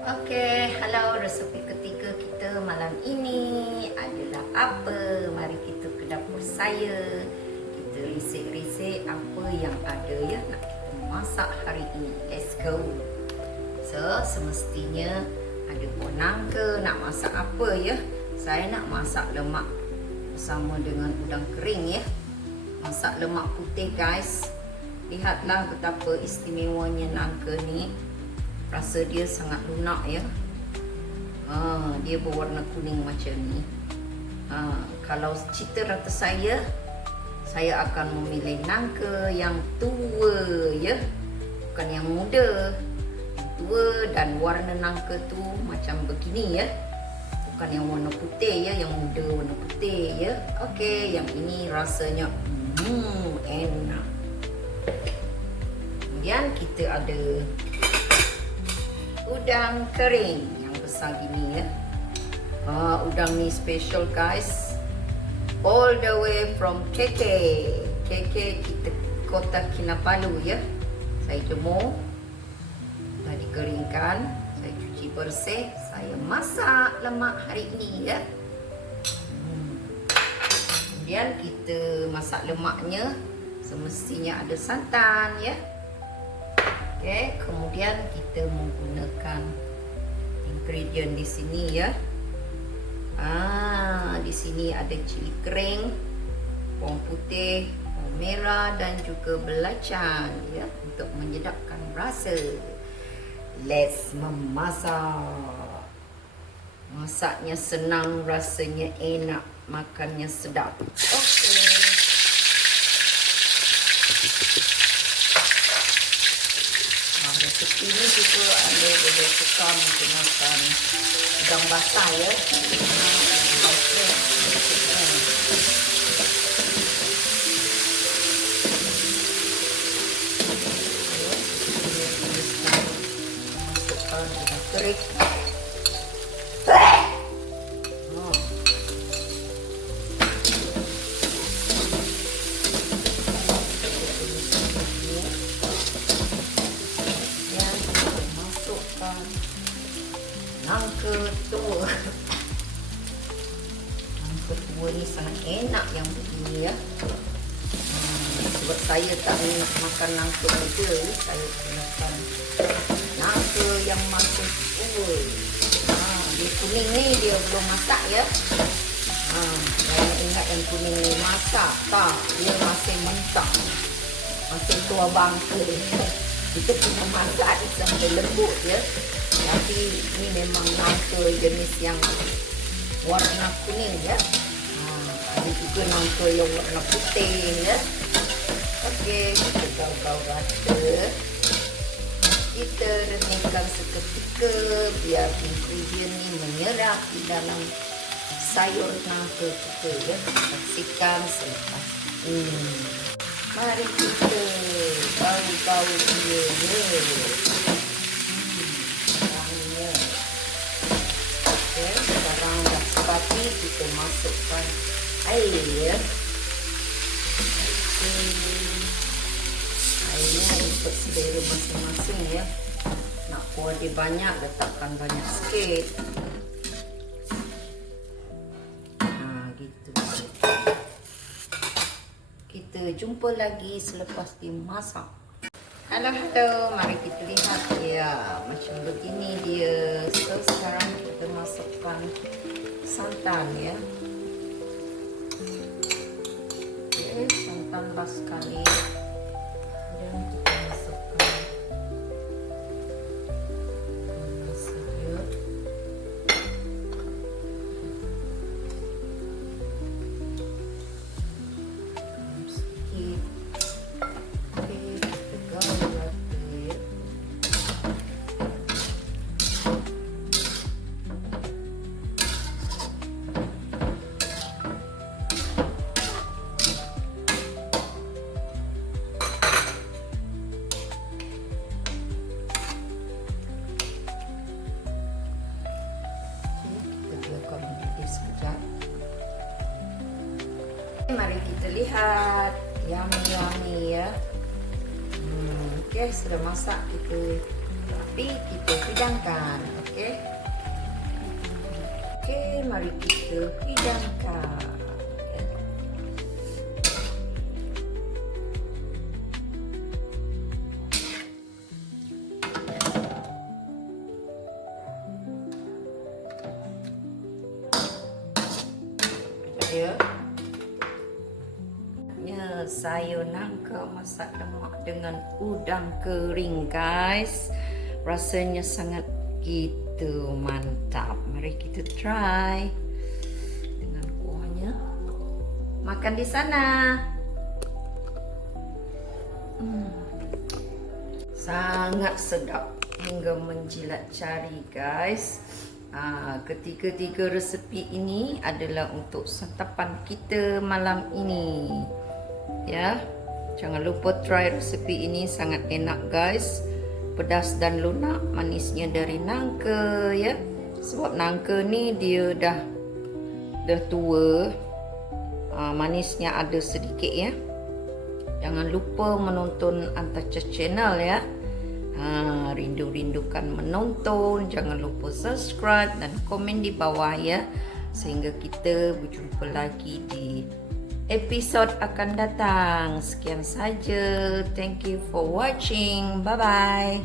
Okey, halo, resepi ketiga kita malam ini adalah apa? Mari kita ke dapur saya. Kita risik-risik apa yang ada ya nak kita masak hari ini. Let's go. So, semestinya ada buah nangka, nak masak apa ya? Saya nak masak lemak bersama dengan udang kering ya. Masak lemak putih guys. Lihatlah betapa istimewanya nangka ni. Rasa dia sangat lunak ya. Dia berwarna kuning macam ni. Kalau cita rata saya akan memilih nangka yang tua ya, bukan yang muda. Yang tua dan warna nangka tu macam begini ya, bukan yang warna putih ya, yang muda warna putih ya. Okey, yang ini rasanya enak. Kemudian kita ada udang kering yang besar gini ya. Udang ni special guys, all the way from KK kita Kota Kinabalu ya. Saya jemur, dah dikeringkan, saya cuci bersih, saya masak lemak hari ini ya. Kemudian kita masak lemaknya, semestinya ada santan ya. Okey, kemudian kita menggunakan ingredient di sini ya. Di sini ada cili kering, bawang putih, bawang merah dan juga belacan ya, untuk menyedapkan rasa. Let's memasak. Masaknya senang, rasanya enak, makannya sedap. Okey. Seperti ini juga ada boleh suka menggunakan udang basah ya. Masukkan udang kering. Nangka tua. Nangka tua ni sangat enak yang begini ya. Sebab saya tak minat makan nangka muda, saya gunakan nangka yang masih tua. Dia kuning ni dia belum masak ya. Saya ingat yang kuning ni masak. Tak, dia masih mentah, masih tua bangka. Kita kena masak sampai lembut ya. Tapi ini memang nangka jenis yang warna kuning ya. Ada juga nangka yang warna putih ya. Okey, kita gaul-gaul rata. Kita rendingkan seketika biar ingredient ni menyerap di dalam sayur nangka kita ya. Saksikan selepas ini. Mari kita gaul-gaul dia ya. Sekarang dah sepati, kita masukkan air ya. Airnya ikut selera masing-masing ya. Nak kuah dia banyak, letakkan banyak sikit. Gitu. Kita jumpa lagi selepas dimasak. Halo, mari kita lihat ya, macam begini dia. So sekarang kita masukkan santan ya. Okey, santan last sekali. Dan kita masukkan sayur. Sedikit. Mari kita lihat, yummy ya. Okey, sudah masak, kita Tapi kita hidangkan, okey? Okey, mari kita hidangkan. Ya. Sayur nangka masak lemak dengan udang kering, guys. Rasanya sangat gitu mantap. Mari kita try dengan kuahnya. Makan di sana. Sangat sedap hingga menjilat jari, guys. Ketiga-tiga resepi ini adalah untuk santapan kita malam ini. Ya, jangan lupa try resepi ini, sangat enak, guys. Pedas dan lunak, manisnya dari nangka, ya. Sebab nangka ni dia dah tua. Manisnya ada sedikit, ya. Jangan lupa menonton Antacha Channel, ya. Rindu-rindukan menonton. Jangan lupa subscribe dan komen di bawah, ya. Sehingga kita berjumpa lagi di episod akan datang. Sekian saja. Thank you for watching. Bye-bye.